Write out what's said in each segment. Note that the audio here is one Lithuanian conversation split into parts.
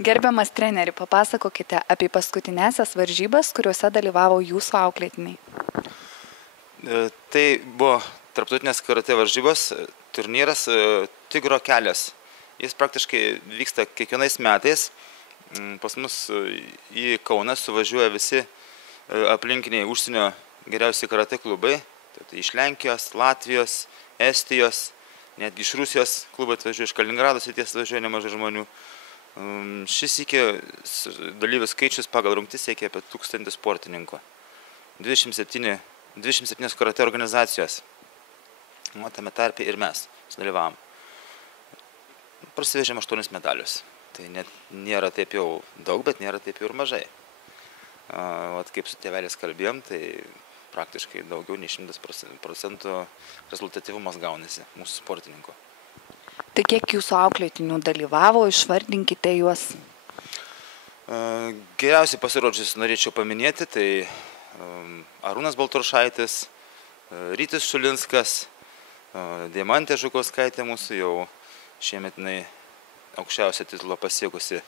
Gerbiamas treneri, papasakokite apie paskutinėsias varžybas, kuriuose dalyvavo jūsų auklėtiniai. Tai buvo tarptautinės karatė varžybos, turnyras Tigro kelias. Jis praktiškai vyksta kiekvienais metais. Pas mus į Kauną suvažiuoja visi aplinkiniai užsienio geriausi karatė klubai. Tai iš Lenkijos, Latvijos, Estijos, netgi iš Rusijos klubai atvažiuoja, iš Kaliningrado srities atvažiuoja nemažai žmonių. Šis iki dalyvių skaičius pagal rungtis siekia apie 1000 sportininkų. 27 karatė organizacijos. Tame tarpe ir mes dalyvavom. Prasivežėm 8 medalius. Tai net nėra taip jau daug, bet nėra taip jau ir mažai. Kaip su tėveliais kalbėjom, tai praktiškai daugiau nei 100% rezultatyvumas gaunasi mūsų sportininkų. Tai kiek jūsų auklėtinių dalyvavo, išvardinkite juos? Geriausiai pasirodžius norėčiau paminėti, tai Arūnas Baltrušaitis, Rytis Šulinskas, Deimantė Žukauskaitė mūsų jau šiemet aukščiausią titulą pasiekusi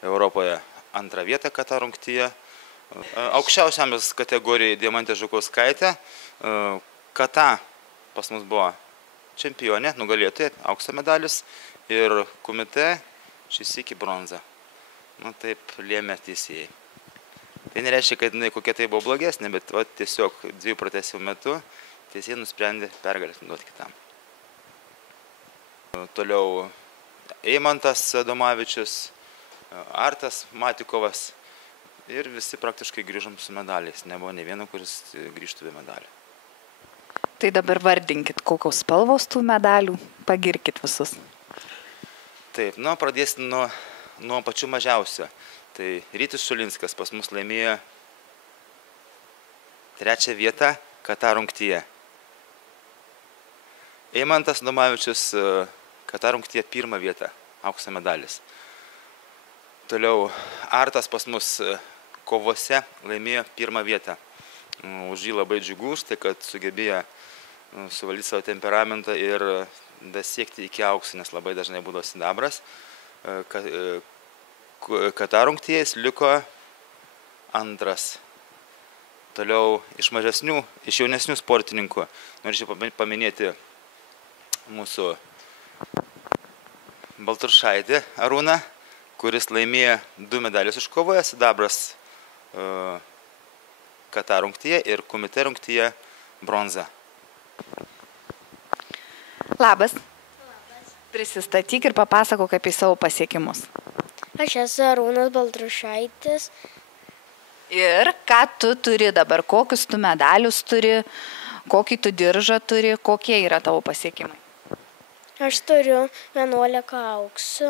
Europoje 2 vietą kata rungtyje. Aukščiausia amžiaus kategorijai Deimantė Žukauskaitė. Kata pas mus buvo čempionė, nugalėtoja, aukso medalis ir kumite šis iki bronza. Taip lėmė teisėjai. Tai nereiškia, kad kokia tai buvo blogesnė, bet tiesiog 2 pratęsimų metu teisėjai nusprendė pergalę duoti kitam. Toliau Eimantas Adomavičius, Artas Matikovas ir visi praktiškai grįžom su medaliais. Nebuvo nei vieno, kuris grįžtų be medalių. Tai dabar vardinkit, kokios spalvos tų medalių, pagirkit visus. Taip, pradėsim nuo pačių mažiausio. Tai Rytis Šulinskas pas mus laimėjo 3 vietą kata rungtyje. Eimantas Adomavičius kata rungtyje 1 vietą, aukso medalis. Toliau Artas pas mus kovose laimėjo 1 vietą. Už jį labai džiugu, tai kad sugebėjo suvaldyti savo temperamentą ir dasiekti iki aukso, nes labai dažnai būdavo sidabras. Kata rungtyje jis liko 2. Toliau iš jaunesnių sportininkų norėčiau paminėti mūsų Baltrušaitį Arūną, kuris laimėjo 2 medalius iškovoje, sidabras kata rungtyje ir kumite rungtyje bronza. Labas. Prisistatyk ir papasakok apie savo pasiekimus. Aš esu Arūnas Baltrušaitis. Ir ką tu turi dabar, kokius tu medalius turi, kokį tu diržą turi, kokie yra tavo pasiekimai? Aš turiu 11 auksų,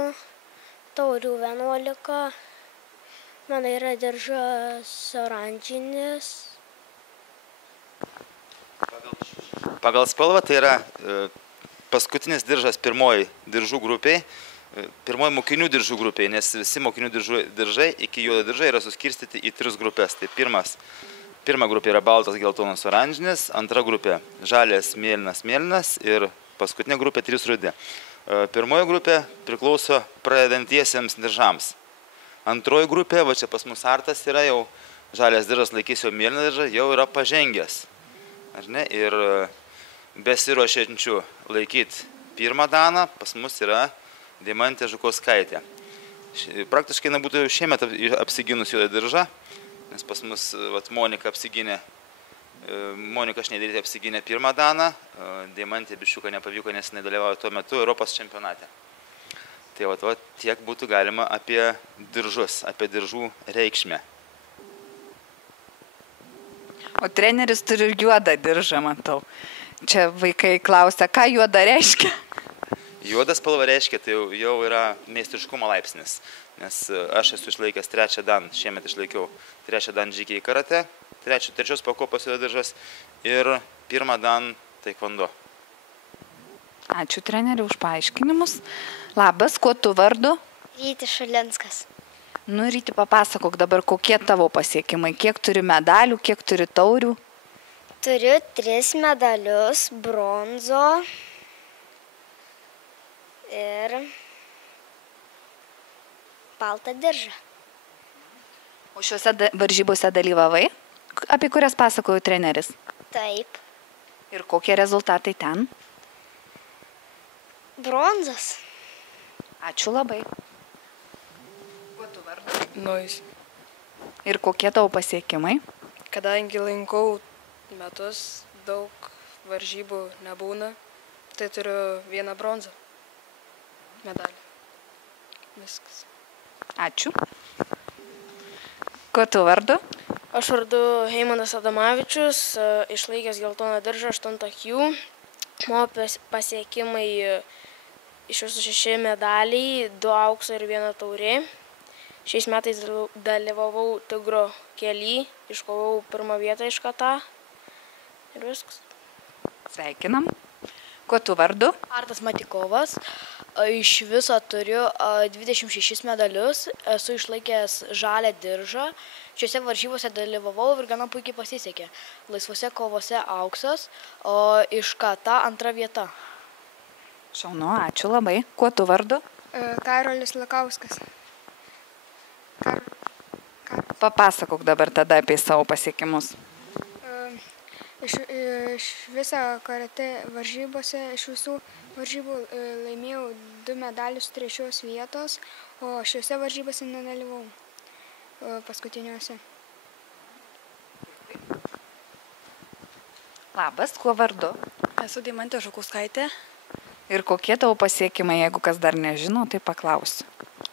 taurių 11, man yra diržas oranžinis. Pagal spalvą tai yra paskutinis diržas pirmoji diržų grupiai, pirmoji mokinių diržų grupiai, nes visi mokinių diržai iki juodo diržai yra suskirstyti į 3 grupės. Tai pirma grupė yra baltas, geltonas, oranžinis, antra grupė žalias, mėlynas ir paskutinė grupė 3 rudi. Pirmoji grupė priklauso pradedantiesiems diržams. Antroji grupė, va čia pas mus Artas yra jau žalias diržas, laikys jau mėlyną diržą, jau yra pažengęs. Ir besiruošiančių laikyti 1 daną pas mus yra Deimantė Žukauskaitė. Praktiškai būtų šiemet apsiginus juodą diržą, nes pas mus Monika apsigynė, Monika Šneiderytė apsigynė 1 daną, Deimantė biščiuką nepavyko, nes nedalyvauja tuo metu Europos čempionate. Tai tiek būtų galima apie diržus, apie diržų reikšmę. O treneris turi juodą diržą, matau. Čia vaikai klausia, ką juoda reiškia? Juoda spalva reiškia, tai jau yra meistriškumo laipsnis, nes aš esu išlaikęs 3 dan, šiemet išlaikiau 3 dan žygiai karate, 3 pakopos juodas diržas ir 1 dan taekwondo. Ačiū treneri už paaiškinimus. Labas, kuo tu vardu? Rytis Šulinskas. Ryti, papasakok dabar, kokie tavo pasiekimai, kiek turi medalių, kiek turi taurių? Turiu 3 medalius, bronzo ir baltą diržą. O šiuose varžybose dalyvavai, apie kurias pasakojo treneris? Taip. Ir kokie rezultatai ten? Bronzas. Ačiū labai. Kuo tu vardu? Nuis. Ir kokie tavo pasiekimai? Kadangi lankau metus, daug varžybų nebūna, tai turiu vieną bronzą medalį. Viskas. Ačiū. Kuo tu vardu? Aš vardu Heimanas Adamavičius, išlaikęs geltoną diržą 8 Q. Mano pasiekimai iš viso 6 medaliai, 2 aukso ir 1 taurė. Šiais metais dalyvavau Tigro kely, iškovau 1 vietą iš Kata ir viskas. Sveikinam. Kuo tu vardu? Artas Matikovas. Iš viso turiu 26 medalius, esu išlaikęs žalią diržą. Šiuose varžybose dalyvavau ir gana puikiai pasisekė. Laisvose kovose auksas, o iš Kata 2 vieta. Šaunu, ačiū labai. Kuo tu vardu? Karolis Lakauskas. Papasakok dabar tada apie savo pasiekimus. Iš viso karate varžybose, iš visų varžybų laimėjau 2 medalius 3 vietos, o šiuose varžybose nedalyvau paskutiniuose. Labas, kuo vardu? Esu Deimantė Žukauskaitė. Ir kokie tavo pasiekimai, jeigu kas dar nežino, tai paklausiu.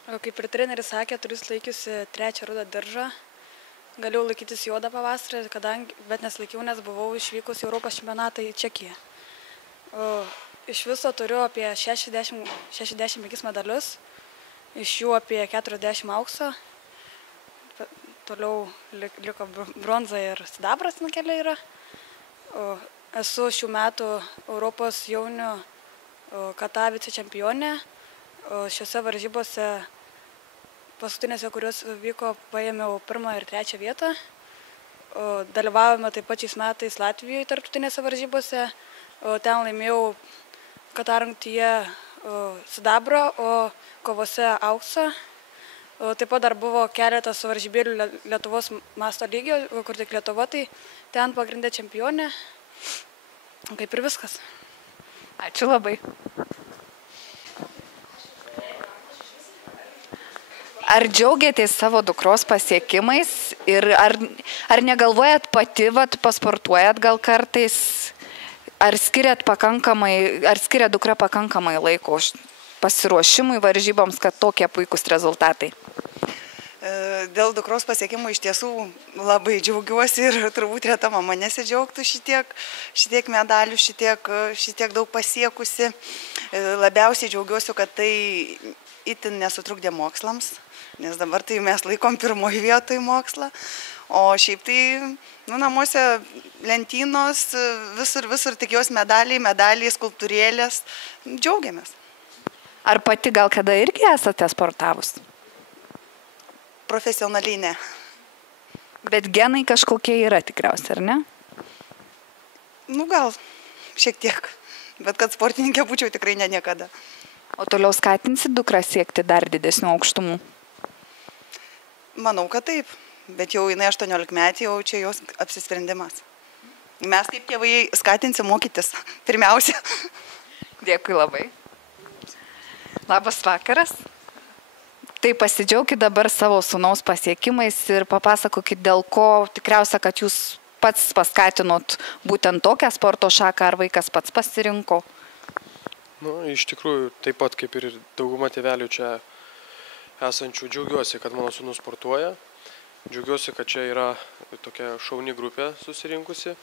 Kaip ir treneris sakė, turiu laikiusi 3 rudą diržą. Galėjau laikytis juodą pavasarį, bet nesilaikiau, nes buvau išvykus į Europos čempionatą į Čekiją. Iš viso turiu apie 65 medalius, iš jų apie 40 aukso. Toliau liko bronza ir sidabras keliai yra. Esu šių metų Europos jaunių Kata vicečempionė. Šiuose varžybose paskutinėse, kurios vyko, paėmiau 1 ir 3 vietą. Dalyvavome taip pat šiais metais Latvijoje tarptautinėse varžybose. Ten laimėjau Kata rungtyje sidabrą, o kovose auksą. Taip pat dar buvo keletas varžybėlių Lietuvos masto lygio, kur tik Lietuva, tai ten pagrindė čempionė. Kaip ir viskas. Ačiū labai. Ar džiaugiatės savo dukros pasiekimais ir ar negalvojat pati, pasportuojat gal kartais, ar skiria dukra pakankamai laiko pasiruošimui varžyboms, kad tokie puikūs rezultatai? Dėl dukros pasiekimų iš tiesų labai džiaugiuosi ir turbūt reta mama nesidžiaugtų šitiek medalių, šitiek daug pasiekusi. Labiausiai džiaugiuosi, kad tai itin nesutrukdė mokslams, nes dabar tai mes laikom 1 vietoj mokslą, o šiaip tai namuose lentynos, visur tik jos medaliai, skulptūrėlės, džiaugiamės. Ar pati gal kada irgi esate sportavus? Profesionaliai ne. Bet genai kažkokie yra tikriausiai, ar ne? Gal šiek tiek, bet kad sportininkė būčiau tikrai ne niekada. O toliau skatinsit dukrą siekti dar didesnių aukštumų? Manau, kad taip, bet jau jinai 18 metį, jau čia jos apsisprendimas. Mes kaip tėvai skatinsim mokytis, pirmiausia. Dėkui labai. Labas vakaras. Tai pasidžiaukit dabar savo sūnaus pasiekimais ir papasakokit, dėl ko tikriausia, kad jūs pats paskatinot būtent tokią sporto šaką, ar vaikas pats pasirinko? Iš tikrųjų, taip pat kaip ir dauguma tėvelių čia esančių, džiaugiuosi, kad mano sūnus sportuoja. Džiaugiuosi, kad čia yra tokia šauni grupė susirinkusi,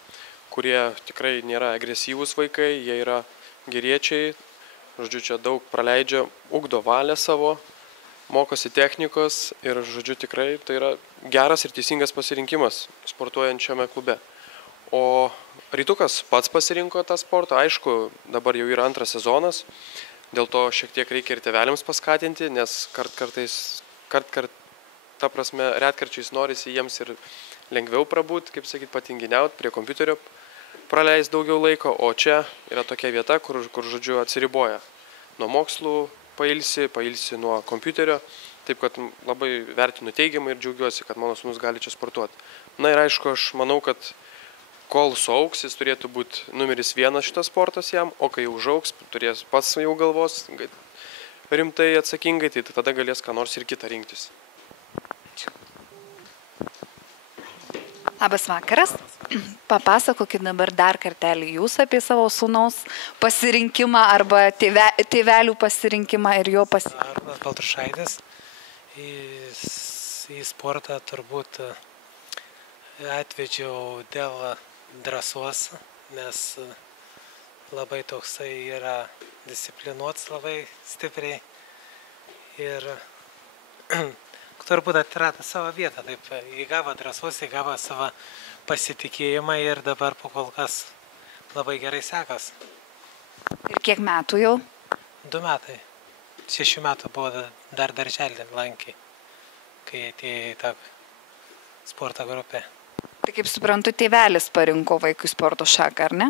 kurie tikrai nėra agresyvūs vaikai, jie yra geriečiai, žodžiu, čia daug praleidžia, ugdo valią savo, mokosi technikos ir, žodžiu, tikrai tai yra geras ir teisingas pasirinkimas sportuojant šiame klube. O Rytukas pats pasirinko tą sportą, aišku, dabar jau yra 2 sezonas, dėl to šiek tiek reikia ir tėveliams paskatinti, nes ta prasme, retkarčiais norisi jiems ir lengviau prabūt, kaip sakyt, patinginiaut, prie kompiuterio praleis daugiau laiko, o čia yra tokia vieta, kur žodžiu, atsiriboja nuo mokslų, pailsi nuo kompiuterio Taip kad labai vertinu teigiamai ir džiaugiuosi, kad mano sūnus gali čia sportuoti. Na ir aišku, aš manau, kad kol suaugs, jis turėtų būti numeris 1 šitas sportas jam, o kai jau užaugs, turės pats jau galvos rimtai atsakingai, tai tada galės ką nors ir kitą rinktis. Labas vakaras. Papasakokit dabar dar kartelį jūs apie savo sūnaus pasirinkimą arba tėvelių pasirinkimą ir jo pasirinkimą. Arnas Baltrušaitis į sportą turbūt atvedžiau dėl drąsos, nes labai toksai yra disciplinuotas labai stipriai ir turbūt atrado savo vietą, taip įgavo drąsos, įgavo savo pasitikėjimą ir dabar po kol kas labai gerai sekas. Ir kiek metų jau? 2 metai. 6 metų buvo dar darželį lankė, kai atėjo į tą sporto grupę. Tai kaip suprantu, tėvelis parinko vaikui sporto šaką, ar ne?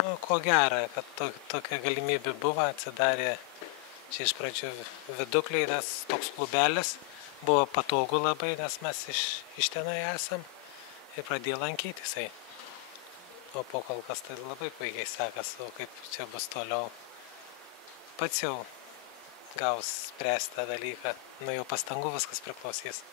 Nu, ko gero, kad tokia galimybė buvo, atsidarė čia iš pradžių Vidukliai, tas toks klubelis. Buvo patogu labai, nes mes iš tenai esam ir pradėjo lankytis. O po kol kas tai labai puikiai sekas, o kaip čia bus toliau. Pats jau gaus spręsti tą dalyką, nuo jo pastangų viskas priklausys.